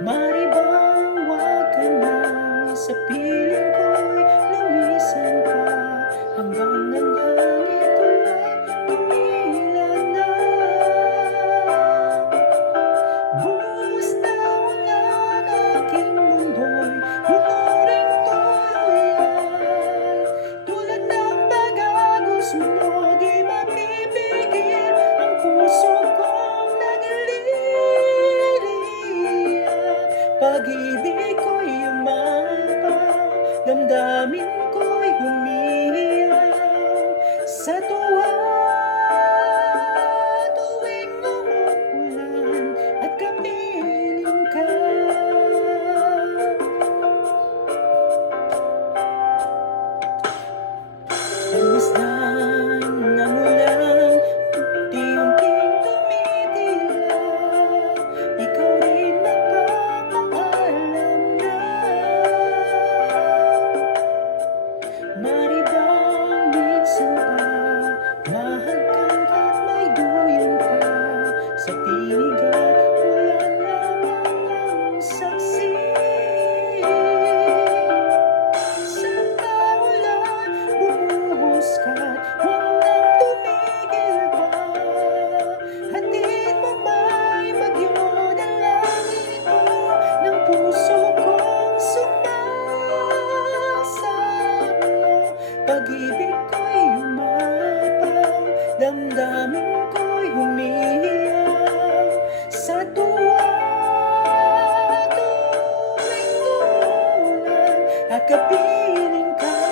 Mari bang wag ka nang sa piling ko'y lumisan pa, hanggang ang hangin ko'y umiilan na. Buhos na ulan aking mundo'y lunuring tuluyan. Tulad ng pag-agos mo, di mapipigil ang puso kong nagliliya. Pag-ibig ko'y umapaw, damdamin ko'y humihiyaw sa tuwa. Tuwing umuulan at kapiling ka, pagmasdan ng ulan, unti-unting tumitila. Ikaw rin nagpapaalam na, mari bang minsan pa mahagkan ka't may duyan pa, sa tinig at ulan lamang ang saksi. Sa paulan bumuhos ka't huwag nang tumigil pa, hatid mo ba'y bagyo dalangin ko ng puso kong sumasamo. Pag-ibig ko'y umapaw, damdamin ko'y humihiyaw sa tuwa. Tuwing umuulan at kapiling ka,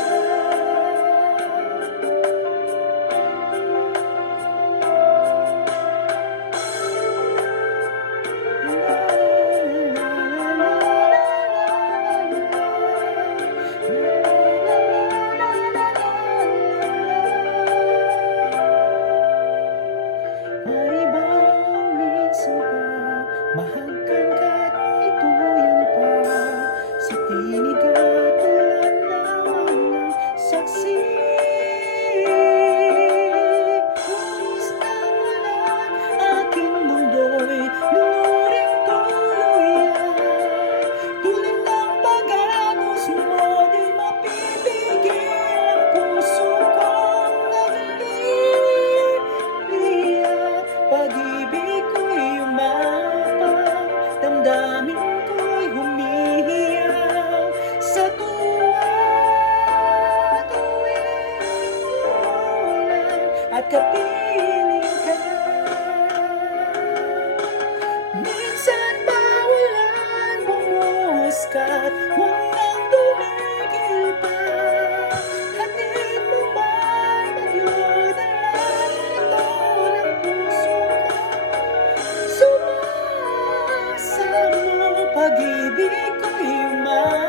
mari bang minsan pa mahagkan ka't may duyan pa, sa tinig at ulan lamang ang saksi. Buhos ng ulan aking mundo'y lunuring tuluyan. Tulad ng pag-agos mo, di mapipigil ang puso kong nagliliya. Pag-ibig ko'y umapaw, damdamin ko'y humihiyaw sa tuwa. Tuwing umuulan at kapiling ka, minsan pa ulan bumuhos ka't huwag nang tumigil pa, hatid mo ba'y bagyo dalangin ito ng puso ko sumasamo. Pag-ibig ko'y umapaw,